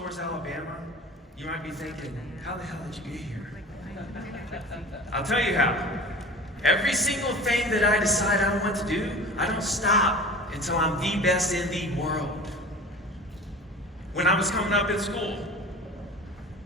Shores, Alabama, you might be thinking, how the hell did you get here? I'll tell you how. Every single thing that I decide I want to do, I don't stop until I'm the best in the world. When I was coming up in school,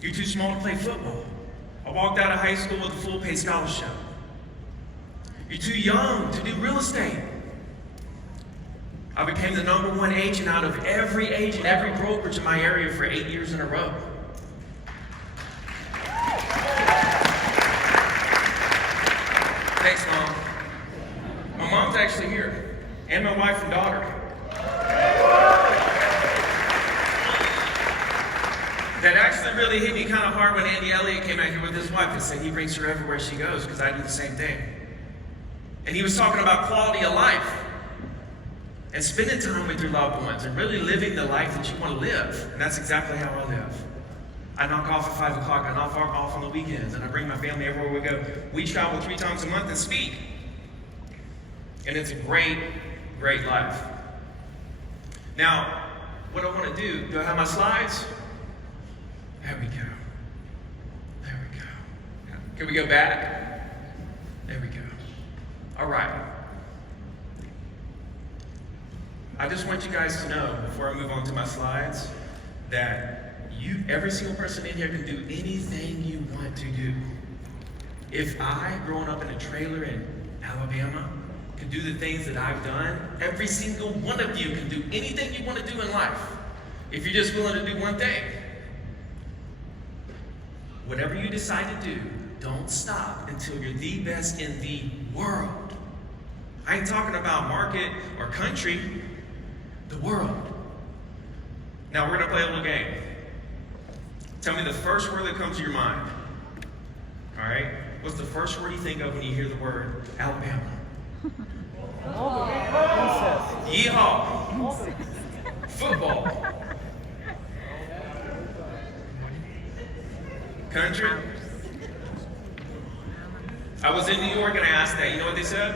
you're too small to play football. I walked out of high school with a full-pay scholarship. You're too young to do real estate. I became the #1 agent out of every agent, every brokerage in my area for 8 years in a row. Thanks, Mom. My mom's actually here, and my wife and daughter. That actually really hit me kind of hard when Andy Elliott came out here with his wife and said he brings her everywhere she goes, because I do the same thing. And he was talking about quality of life and spending time with your loved ones and really living the life that you want to live. And that's exactly how I live. I knock off at 5 o'clock, I knock off on the weekends, and I bring my family everywhere we go. We travel 3 times a month and speak. And it's a great, great life. Now, what I want to do I have my slides? There we go. There we go. Can we go back? There we go. All right. I just want you guys to know, before I move on to my slides, that every single person in here can do anything you want to do. If I, growing up in a trailer in Alabama, can do the things that I've done, every single one of you can do anything you want to do in life. If you're just willing to do one thing. Whatever you decide to do, don't stop until you're the best in the world. I ain't talking about market or country, the world. Now we're gonna play a little game. Tell me the first word that comes to your mind. All right? What's the first word you think of when you hear the word Alabama? Yeehaw. Football. Country. I was in New York and I asked that. You know what they said?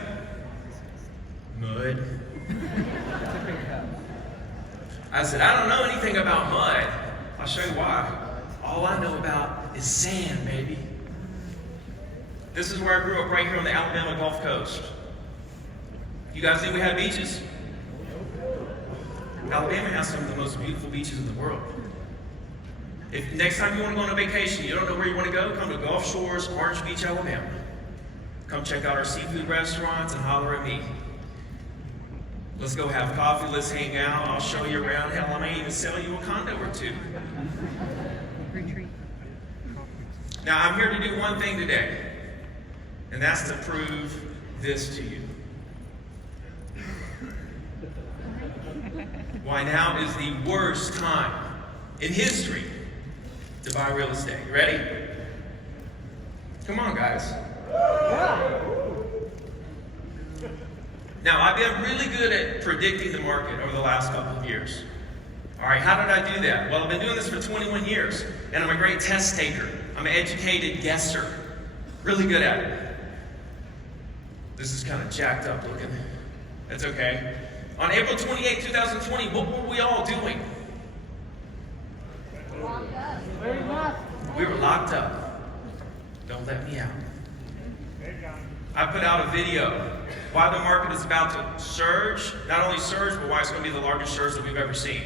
Mud. I said, I don't know anything about mud. I'll show you why. All I know about is sand, baby. This is where I grew up, right here on the Alabama Gulf Coast. You guys knew we had beaches? Alabama has some of the most beautiful beaches in the world. If next time you want to go on a vacation, you don't know where you want to go, come to Gulf Shores, Orange Beach, Alabama. Come check out our seafood restaurants and holler at me. Let's go have coffee, let's hang out, I'll show you around. Hell, I may even sell you a condo or two. Now, I'm here to do one thing today, and that's to prove this to you. Why now is the worst time in history to buy real estate. You ready? Come on, guys. Now, I've been really good at predicting the market over the last couple of years. All right, how did I do that? Well, I've been doing this for 21 years, and I'm a great test taker. I'm an educated guesser. Really good at it. This is kind of jacked up looking. That's okay. On April 28, 2020, what were we all doing? Locked up. We were locked up. Don't let me out. I put out a video why the market is about to surge. Not only surge, but why it's going to be the largest surge that we've ever seen.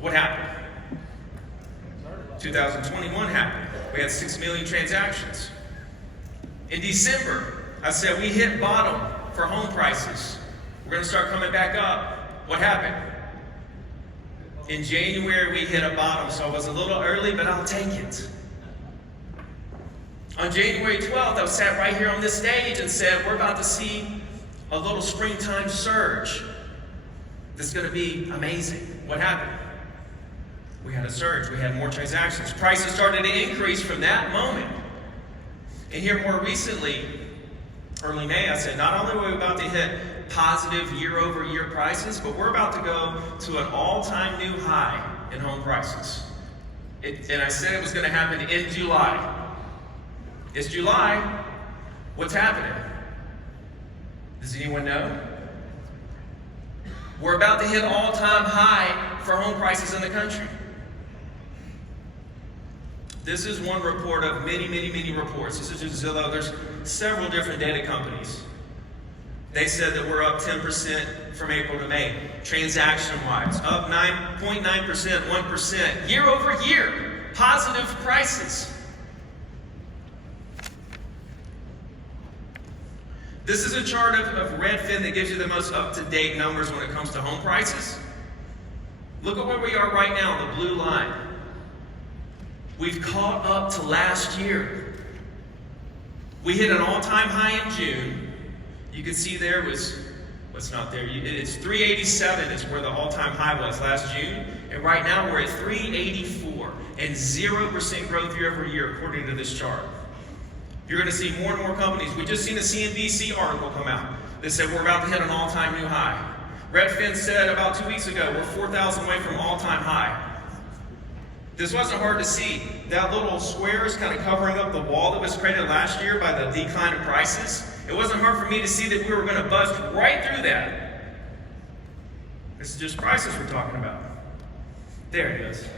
What happened? 2021 happened. We had 6 million transactions. In December, I said we hit bottom for home prices. We're going to start coming back up. What happened? In January, we hit a bottom, so it was a little early, but I'll take it. On January 12th, I sat right here on this stage and said, we're about to see a little springtime surge. This is going to be amazing. What happened? We had a surge. We had more transactions. Prices started to increase from that moment. And here more recently, early May, I said, not only are we about to hit positive year-over-year prices, but we're about to go to an all-time new high in home prices. And I said it was going to happen in July. It's July. What's happening? Does anyone know? We're about to hit all-time high for home prices in the country. This is one report of many, many, many reports. This is just Zillow. There's several different data companies. They said that we're up 10% from April to May, transaction-wise. Up 9.9%, 1%, year over year. Positive prices. This is a chart of Redfin that gives you the most up-to-date numbers when it comes to home prices. Look at where we are right now, the blue line. We've caught up to last year. We hit an all-time high in June. You can see there was, what's not there? It's 387 is where the all-time high was last June. And right now we're at 384 and 0% growth year over year according to this chart. You're going to see more and more companies. We just seen a CNBC article come out that said we're about to hit an all-time new high. Redfin said about 2 weeks ago we're 4,000 away from all-time high. This wasn't hard to see. That little square is kind of covering up the wall that was created last year by the decline of prices. It wasn't hard for me to see that we were going to bust right through that. This is just prices we're talking about. There it is.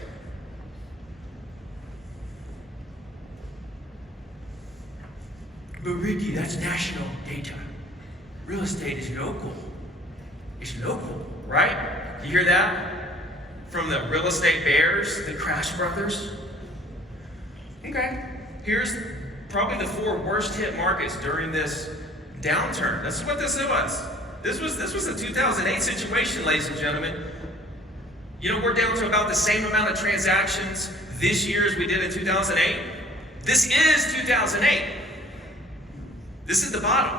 But Ricky, that's national data. Real estate is local. It's local, right? You hear that? From the real estate bears, the Crash Brothers. Okay, here's probably the 4 worst hit markets during this downturn. This is what this was. This was the 2008 situation, ladies and gentlemen. You know, we're down to about the same amount of transactions this year as we did in 2008. This is 2008. This is the bottom.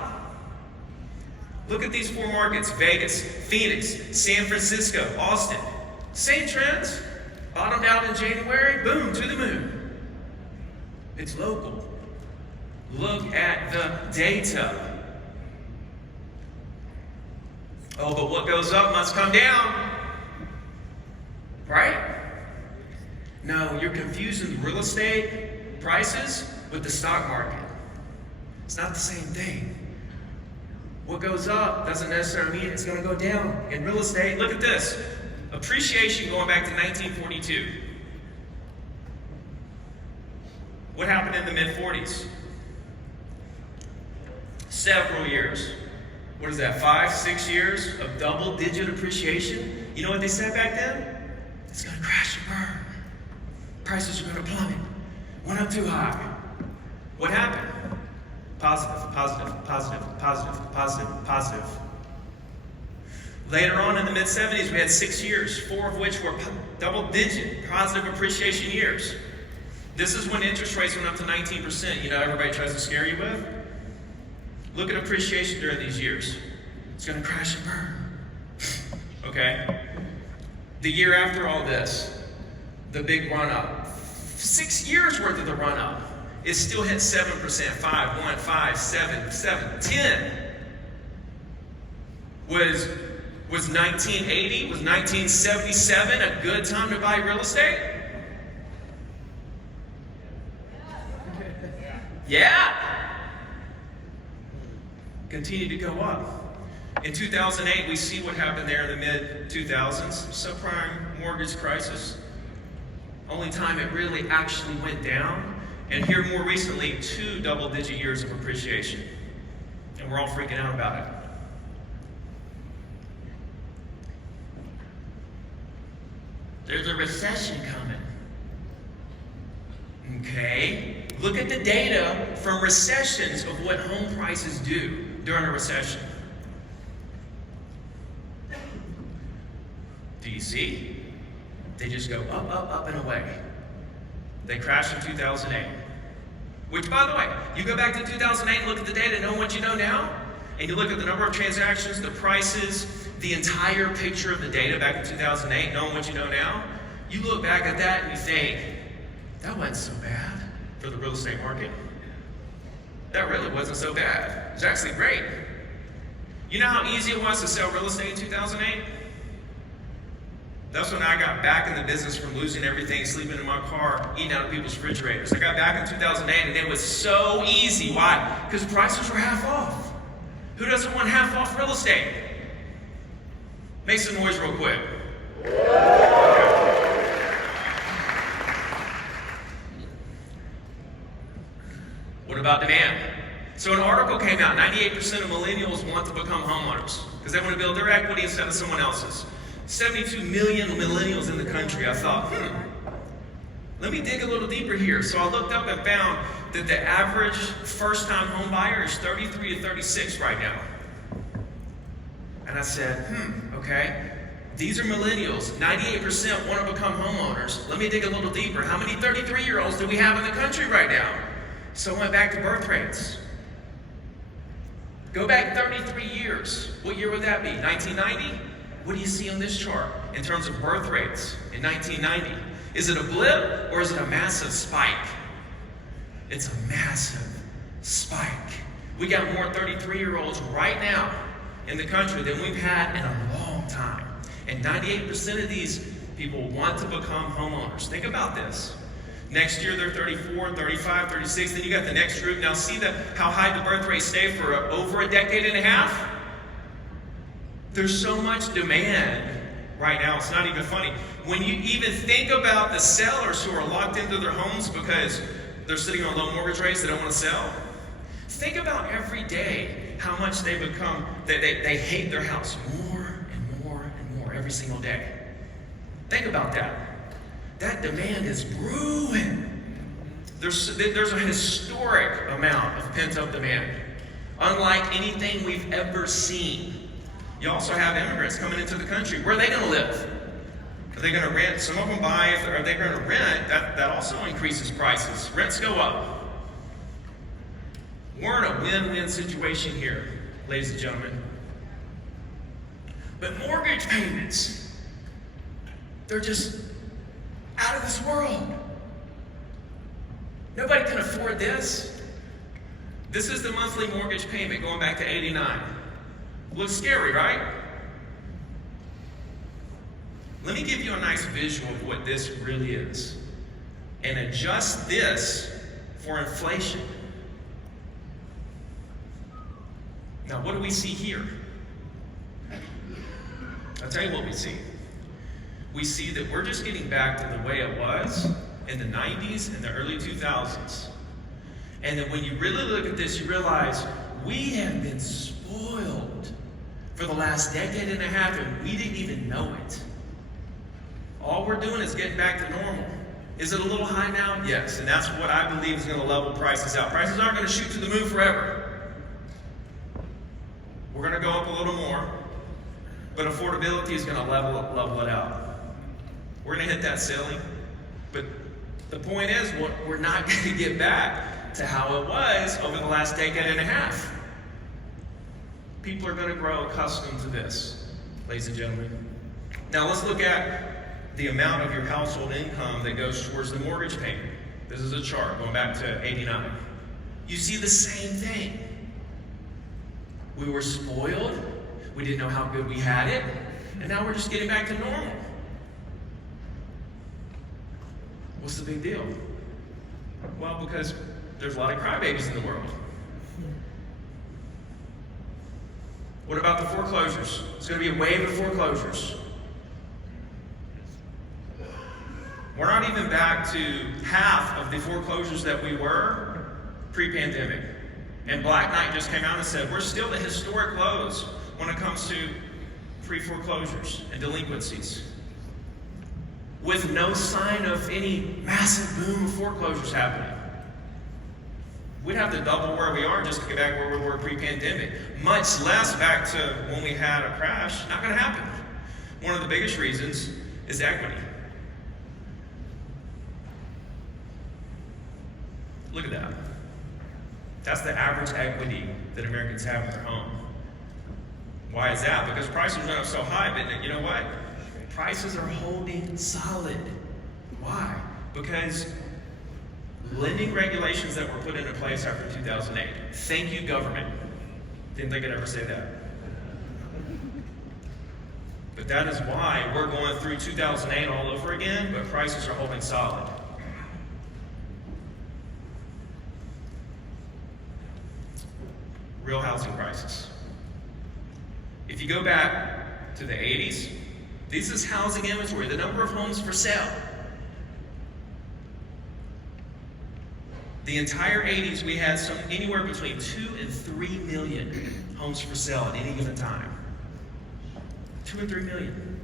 Look at these 4 markets: Vegas, Phoenix, San Francisco, Austin. Same trends. Bottomed out in January, boom, to the moon. It's local. Look at the data. Oh, but what goes up must come down. Right? No, you're confusing real estate prices with the stock market. It's not the same thing. What goes up doesn't necessarily mean it's going to go down. In real estate, look at this. Appreciation going back to 1942. What happened in the mid-40s? Several years. What is that, 5, 6 years of double-digit appreciation? You know what they said back then? It's going to crash and burn. Prices are going to plummet. Went up too high. What happened? Positive, positive, positive, positive, positive, positive. Later on in the mid-70s, we had 6 years, 4 of which were double-digit positive appreciation years. This is when interest rates went up to 19%. You know, everybody tries to scare you with. Look at appreciation during these years. It's going to crash and burn. Okay? The year after all this, the big run-up, 6 years worth of the run-up, it still hit 7%, 5, 1, 5, 7, 7, 10. Was 1980, was 1977 a good time to buy real estate? Yeah. Continued to go up. In 2008, we see what happened there in the mid-2000s, subprime mortgage crisis. Only time it really actually went down. And here more recently, 2 double-digit years of appreciation. And we're all freaking out about it. There's a recession coming. Okay? Look at the data from recessions of what home prices do during a recession. Do you see? They just go up, up, up, and away. They crashed in 2008. Which, by the way, you go back to 2008 and look at the data, knowing what you know now, and you look at the number of transactions, the prices, the entire picture of the data back in 2008, knowing what you know now, you look back at that and you think, that wasn't so bad for the real estate market. That really wasn't so bad. It was actually great. You know how easy it was to sell real estate in 2008? That's when I got back in the business from losing everything, sleeping in my car, eating out of people's refrigerators. I got back in 2008 and it was so easy. Why? Because prices were half off. Who doesn't want half off real estate? Make some noise real quick. about demand. So an article came out, 98% of millennials want to become homeowners because they want to build their equity instead of someone else's. 72 million millennials in the country. I thought, let me dig a little deeper here. So I looked up and found that the average first-time home buyer is 33 to 36 right now. And I said, okay. These are millennials. 98% want to become homeowners. Let me dig a little deeper. How many 33-year-olds do we have in the country right now? So I went back to birth rates. Go back 33 years. What year would that be? 1990? What do you see on this chart in terms of birth rates in 1990? Is it a blip or is it a massive spike? It's a massive spike. We got more 33-year-olds right now in the country than we've had in a long time. And 98% of these people want to become homeowners. Think about this. Next year they're 34, 35, 36. Then you got the next group. Now see how high the birth rate stayed for over a decade and a half? There's so much demand right now, it's not even funny. When you even think about the sellers who are locked into their homes because they're sitting on low mortgage rates, they don't want to sell. Think about every day how much they hate their house more and more and more every single day. Think about that. That demand is brewing. There's a historic amount of pent-up demand, unlike anything we've ever seen. You also have immigrants coming into the country. Where are they going to live? Are they going to rent? Some of them buy. Are they going to rent? That also increases prices. Rents go up. We're in a win-win situation here, ladies and gentlemen. But mortgage payments, they're just out of this world. Nobody can afford this. This is the monthly mortgage payment going back to '89. Looks scary, right? Let me give you a nice visual of what this really is and adjust this for inflation. Now, what do we see here? I'll tell you what we see. We see that we're just getting back to the way it was in the 90s and the early 2000s. And that when you really look at this, you realize we have been spoiled for the last decade and a half, and we didn't even know it. All we're doing is getting back to normal. Is it a little high now? Yes, and that's what I believe is going to level prices out. Prices aren't going to shoot to the moon forever. We're going to go up a little more, but affordability is going to level it out. We're going to hit that ceiling, but the point is, we're not going to get back to how it was over the last decade and a half. People are going to grow accustomed to this, ladies and gentlemen. Now let's look at the amount of your household income that goes towards the mortgage payment. This is a chart going back to '89. You see the same thing. We were spoiled. We didn't know how good we had it. And now we're just getting back to normal. What's the big deal? Well, because there's a lot of crybabies in the world. What about the foreclosures? It's going to be a wave of foreclosures. We're not even back to half of the foreclosures that we were pre-pandemic. And Black Knight just came out and said, we're still at historic lows when it comes to pre-foreclosures and delinquencies, with no sign of any massive boom of foreclosures happening. We'd have to double where we are just to get back where we were pre-pandemic, much less back to when we had a crash. Not going to happen. One of the biggest reasons is equity. Look at that. That's the average equity that Americans have in their home. Why is that? Because prices went up so high, but you know what? Prices are holding solid. Why? Because lending regulations that were put into place after 2008. Thank you, government. Didn't think I'd ever say that. But that is why we're going through 2008 all over again, but prices are holding solid. Real housing prices. If you go back to the 80s, this is housing inventory, the number of homes for sale. The entire 80s, we had anywhere between 2 and 3 million homes for sale at any given time. 2 and 3 million.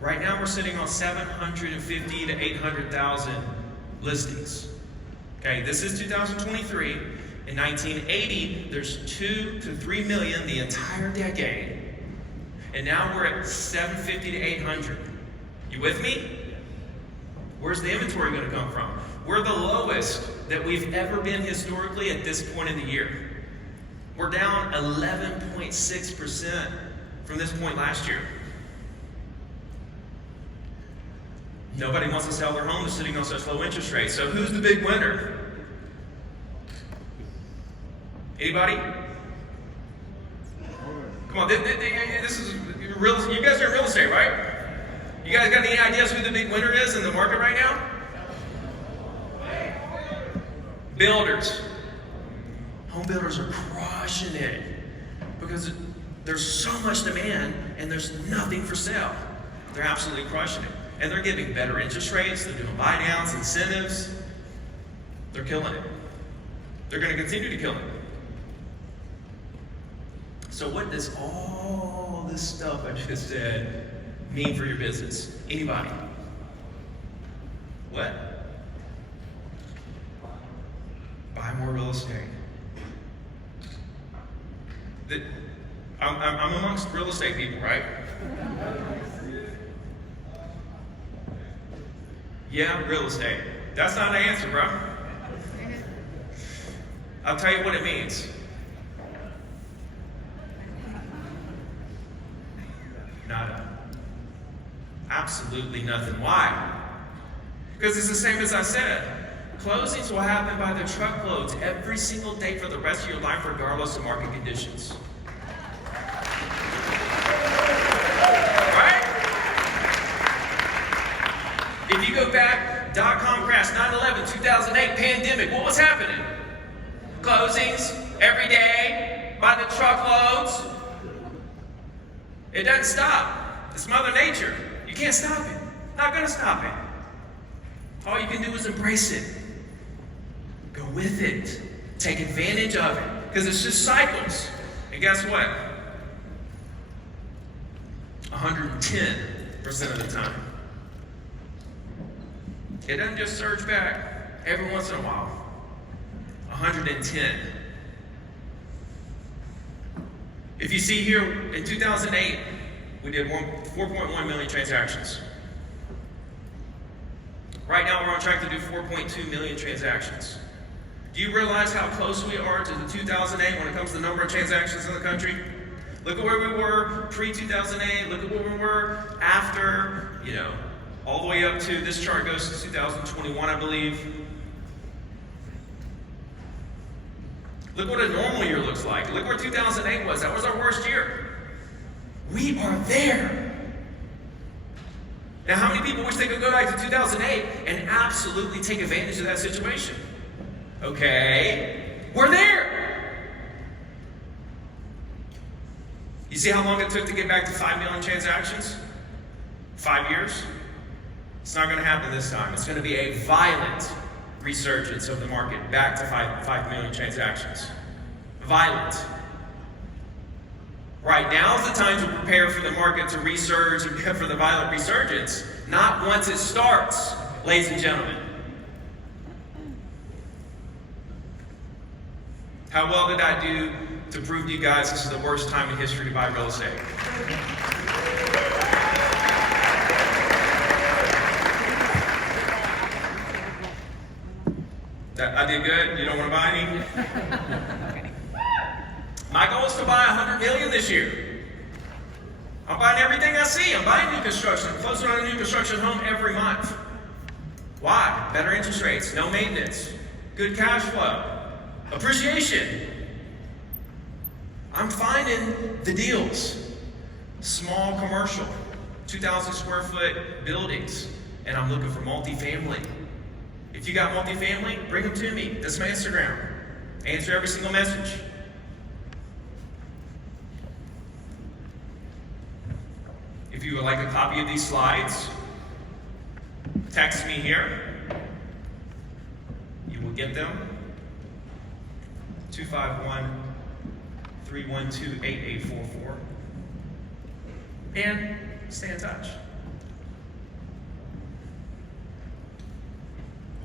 Right now, we're sitting on 750 to 800,000 listings. Okay, this is 2023. In 1980, there's 2 to 3 million the entire decade. And now we're at 750 to 800. You with me? Where's the inventory going to come from? We're the lowest that we've ever been historically at this point in the year. We're down 11.6% from this point last year. Nobody wants to sell their home. They're sitting on such low interest rates. So who's the big winner? Anybody? Come on, this is real. You guys are in real estate, right? You guys got any ideas who the big winner is in the market right now? Builders. Home builders are crushing it because there's so much demand and there's nothing for sale. They're absolutely crushing it. And they're giving better interest rates, they're doing buy downs, incentives. They're killing it. They're going to continue to kill it. So what does all this stuff I just said mean for your business? Anybody? What? Buy more real estate. I'm amongst real estate people, right? Yeah, real estate. That's not an answer, bro. I'll tell you what it means. Nada. Absolutely nothing. Why? Because it's the same as I said. Closings will happen by the truckloads every single day for the rest of your life, regardless of market conditions. Right? If you go back, .com crash, 9/11, 2008, pandemic, what was happening? Closings every day by the truckloads. It doesn't stop. It's Mother Nature. You can't stop it. Not gonna stop it. All you can do is embrace it. Go with it. Take advantage of it. Because it's just cycles. And guess what? 110% of the time. It doesn't just surge back every once in a while. 110. If you see here, in 2008, we did 4.1 million transactions. Right now, we're on track to do 4.2 million transactions. Do you realize how close we are to the 2008 when it comes to the number of transactions in the country? Look at where we were pre-2008. Look at where we were after, all the way up to, this chart goes to 2021, I believe. Look what a normal year looks like. Look where 2008 was. That was our worst year. We are there. Now, how many people wish they could go back to 2008 and absolutely take advantage of that situation? Okay, we're there. You see how long it took to get back to 5 million transactions? 5 years? It's not going to happen this time. It's going to be a violent resurgence of the market back to 5 million transactions. Violent. Right now is the time to prepare for the market to resurge and prepare for the violent resurgence, not once it starts, ladies and gentlemen. How well did I do to prove to you guys this is the worst time in history to buy real estate? I did good? You don't want to buy any? My goal is to buy 100 million this year. I'm buying everything I see. I'm buying new construction. I'm closing on a new construction home every month. Why? Better interest rates, no maintenance, good cash flow, appreciation. I'm finding the deals. Small commercial, 2,000 square foot buildings, and I'm looking for multifamily. If you got multifamily, bring them to me. That's my Instagram. Answer every single message. If you would like a copy of these slides, text me here. You will get them. 251-312-8844. And stay in touch.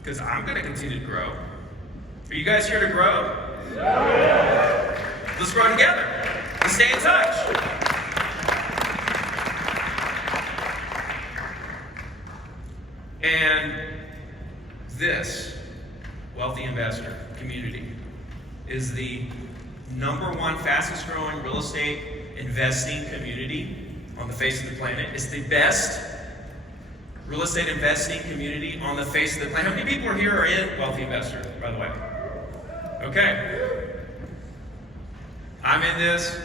Because I'm going to continue to grow. Are you guys here to grow? Yeah. Let's grow together. Let's stay in touch. And this Wealthy Investor community is the #1 fastest growing real estate investing community on the face of the planet. It's the best real estate investing community on the face of the planet. How many people here are in Wealthy Investor, by the way? Okay. I'm in this.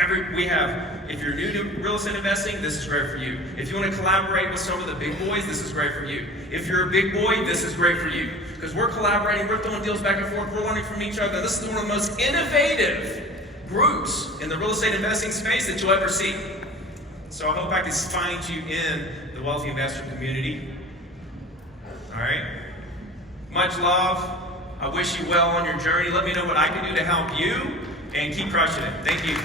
If you're new to real estate investing, this is great for you. If you want to collaborate with some of the big boys, this is great for you. If you're a big boy, this is great for you. Because we're collaborating, we're throwing deals back and forth, we're learning from each other. This is one of the most innovative groups in the real estate investing space that you'll ever see. So I hope I can find you in the Wealthy Investor community. All right? Much love. I wish you well on your journey. Let me know what I can do to help you, and keep crushing it. Thank you.